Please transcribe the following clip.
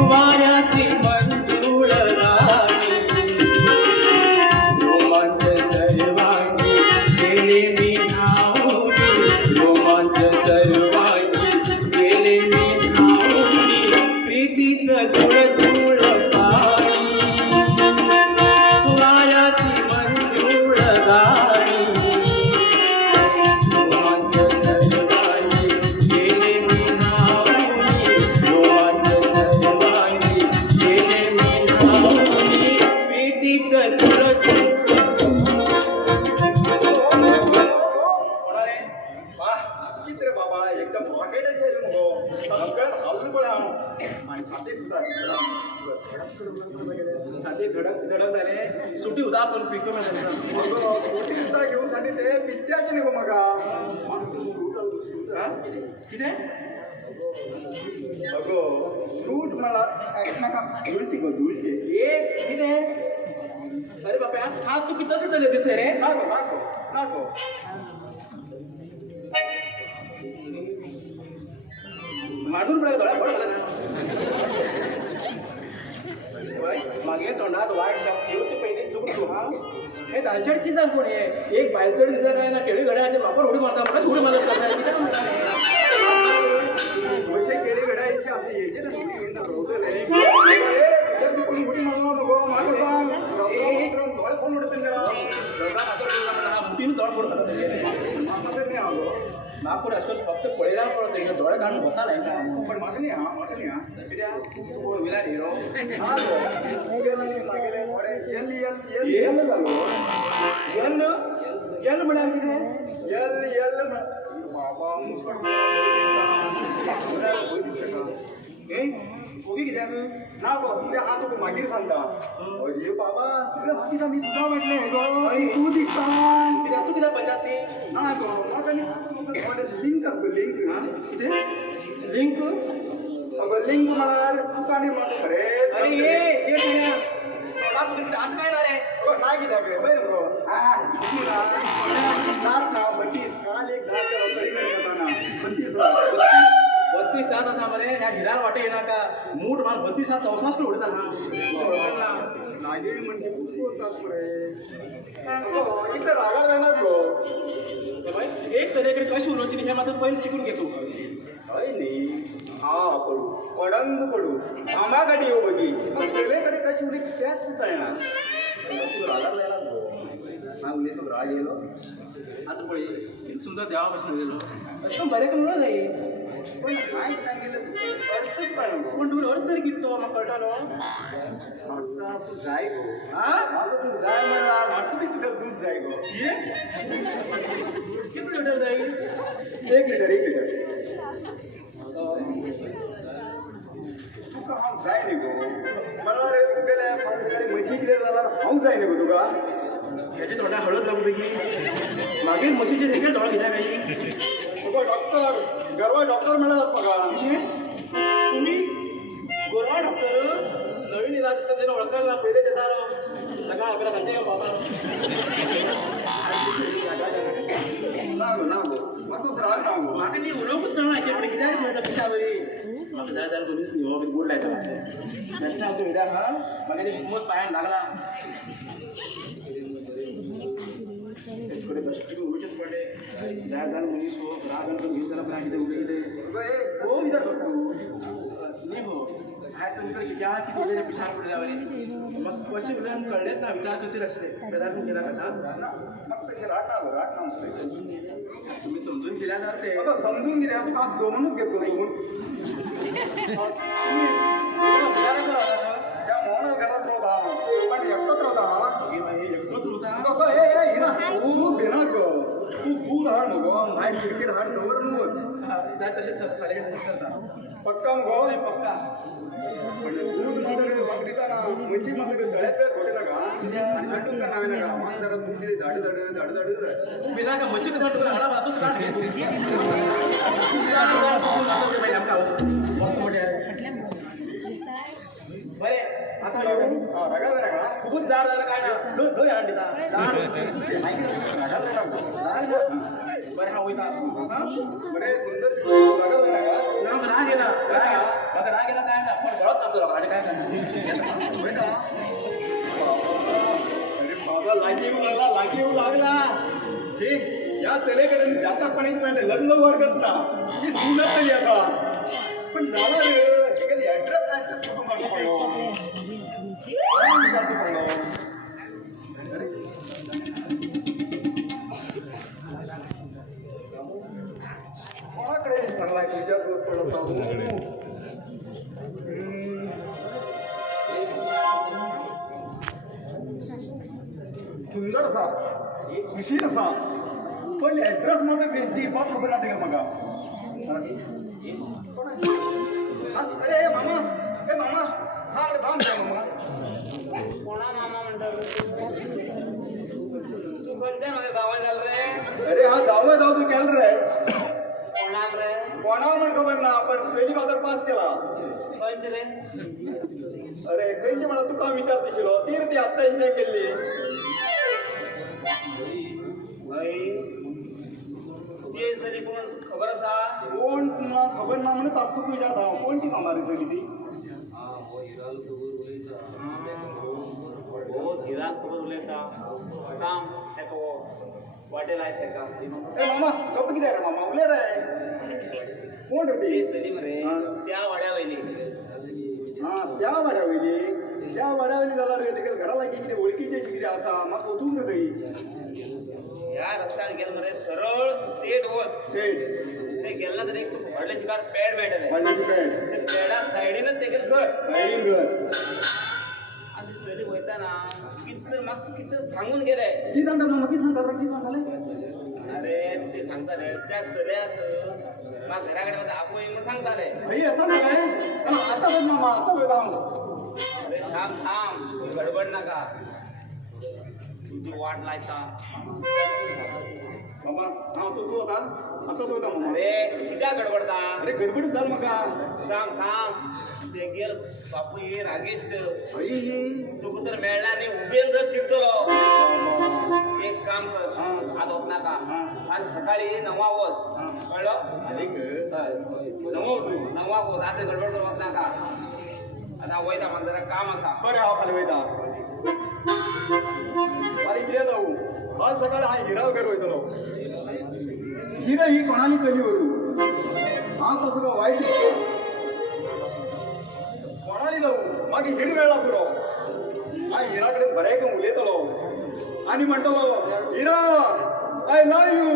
वाऱ्याची मंजूळ राणी रोमांच सर्वांगी गेले मी धावूनी रोमांच सर्वांगी गेले मी धावूनी प्रीतीचं झुळ झुळ पाणी वाऱ्याची मंजूळ राणी रोमांच सर्वांगी गेले मी धावूनी रोमांच सर्वांगी गेले मी धावूनी प्रीतीचं झुळ झुळ अरे वाह किती रे बाबा एकदम रॉकेटच आहे मगो सगळं हल्ल पण आणि साथे सुद्धा साठी धडक धडक झाले सुटी उदा पण पिक मोठी सुद्धा घेऊन साठी ते पित्याचे नको मगा किती अगो फ्रूट मला एकमेका धुळची गो धुळची ए किती अरे बाप्या हा तू किती तसं चालले दिसते रे नाको नाको नाको माधूर पडा थोडा पडला ना मागे तोंडात वाट शाप ठेवते पहिले चुक तू हा हे दालचड किती जाण कोण हे एक बायचड दिसला काय ना केळी घड्याचे वापर उडी मारता मला उडी मारत करता किती पैसे केळी घडायची असे यायचे ना उडी घेऊन रोवतले एक कोणी उडी मारणार नको मागं सांग डोळे फोन उडत मुठीने दौड फोड करत नाही आलो नागपूर आजकाल फक्त पळेला पडत डोळे काढून बसायला आहे ना पण मागणी हा कित्या तू विला हिरो यल म्हणाल किती ए ओके कित्याक मागीर सांगता अरे बाबा तुझ्या हातीचा मी तुझा म्हटले तू दिसता कित्याक तू कित्याक पळयतात ती लिंक असतो लिंक किती लिंक लिंक म्हणार तुका आणि मला खरे अरे ये असं काय ना रे नाही किती बरं नको सात ना 32 काल एक 10 करताना 32 तास असा मरे ह्या हिरार वाटे येणार का मूठ मान 32 तास 64 किलो उडता ना लागे म्हणजे होतात पुरे इथं रागार जाणार गो एक तरेकडे कशी उलवची हे मात्र पहिले शिकून घेतो काय नाही हा पडू पडंग पडू आमाकडे येऊ बघी वेगळेकडे कशी उडी त्याच कळणार तू रागार जायला गो सांगले तो राग येलो आता पळे किती सुंदर देवापासून गेलो असं बरे करून जाईल पण काय सांगितलं अर्थच कळणार पण तुला अर्थ तरी किती तो मग कळटालो आता तू जाय गो हा माझं तू जाय म्हणला नाटू बी तुझं दूध जाय गो ये किती लिटर जाईल 1 लिटर तुका हांव जाय न्ही गो म्हणल्यार रे तुगेले म्हशी कितें जाल्यार हांव जाय न्ही गो तुका ह्याची तोंडा हळद लागू पैकी मागीर म्हशीचे देखील डोळा कित्याक काही तुका डॉक्टर गरवा डॉक्टर म्हणल्यार म्हाका तुम्ही गोरवा डॉक्टर नवीन इलाज असतात त्याला ओळखणार ना पहिले देतात सकाळ आपल्याला घंटे पावता ना गो म्हाका तूं राग ना गो म्हाका ती उलोवंकूच ना केवढे कित्याक मेळटा पिशावरी म्हाका जाय जाल्यार कोणीच न्ही हो गोड लायता म्हाका बेश्टा हांव कित्याक हा म्हाका ती मोस पांयान लागला तेच कडेन बेश्टे उलोवचेच पडले जाय जाल्यार मनीस हो राग आमकां घेवन जाल्यार आपल्याक कितें उलयले तुका हे कोण कितें करता न्ही हो हाय तुमकडे कित्याक कितें उलयले पिशार पडल्या वरी म्हाका कशें उलयन कळ्ळेंच ना विचार करतीर आसले बेजार पूण केला खाता म्हाका तशें राग ना म्हाका तुम्ही समजून दिल्या जाल्यार ते आता समजून कितें तुका हांव जमूनच घेतलो जमून त्या मोहनाल घरात रावता पण एकटोच रावता एकटोच उरता बाबा हे हिरा खूप भिनाक गो तू दूध हाड मगो माय खिडकीर हाड दवर न्हू जाय तशेंच करता खाली तशेंच करता पक्का मगो हय पक्का पण दूध मात्र म्हाका दिताना म्हशी मात्र जळ्यात घोटे नाका आनी थंडून का नावे नाका म्हाका जरा दूध दिली धाड धाड धाड धाड जाय तू बिना का म्हशी कसं तुला हाडा तूच काढ घे आमकां मोठे बरे आता रागा रागा खूपच जाड झालं काय ना धोय हाड दिता जाड बरे हा वयता बरे सुंदर रागा राग येना म्हाका राग येना काय ना पण बळत तापतो बेटा अरे बाबा लागी येऊ लागला शे या चलेकडे जाता पण एक पहिले लग्न वर करता ही सुनत नाही आता पण झालं रे हे कधी ऍड्रेस आहे तर चुकून काढतो पडलो अरे कोणाकडे चांगलाय तुझ्या पडत सुंदर था सुशील था पण ऍड्रेस माझा दीपा खबर नाही का मगा अरे ए मामा हा अरे थांब रे मामा कोणा मामा म्हणतात तू कोणत्या मध्ये गावात झालं रे अरे हा जाऊ तू केल रे कोणा रे कोणाला म्हण खबर ना आपण पहिली बाजार पास केला पंच रे अरे काही मला तू का विचारतेशिलो ती रे ती आत्ता एन्जॉय केली भाई ते तरी कोण खबर असा कोण तुला खबर ना म्हणून तापतो तू विचारता कोणती कामारी तरी ती हो धीरा खबर उलयता काम तेका वाटेल आहे तेका ए मामा गप्प किती रे मामा उले रे कोण रे ती तरी मरे त्या वाड्या वयली हा त्या वाड्यावली झाला रे तिकडे घराला किती ओळखीचे किती आता मग ओतून रे काही या रस्त्यात गेल मरे सरळ स्टेट होत ते गेला तर एक व्हडले शिकार पॅड मेळटले पाण्याची पॅड ते पॅडा सायडीनच तेगेल घर सायडिंग घर आणि तरी वयताना कित तर सांगून गेले किती सांगता मामा किती सांगता अरे ते सांगताले त्या तऱ्यात मग घराकडे मध्ये आपू म्हणून सांगताले भाई असं नाही आता बघ मामा आता बघ थांब अरे थांब गडबड नका तुझी वाट लायता बाबा हा तू आता तू होता मामा अरे कित्या गडबडता अरे गडबड झाल मका थांब ते गेल बापू ये रागेश्ट भाई तू तर मेळणार नाही उभेन जर तिरतलो एक काम कर आज होत नका आज सकाळी 9 वाजत कळलं आले तू 9 वाजत आता गडबड करू होत नका आता वयता मला जरा काम असा बरं हा खाली वयता अरे किती जाऊ आज सकाळी हा हिरा वगैरे वयतलो हिरा ही कोणाली कधी वरू हा तसं का वाईट कोणाली जाऊ मागे हिर वेळा पुरो हा हिराकडे बऱ्याक उलयतलो आणि म्हणतलो हिरा आय लव्ह यू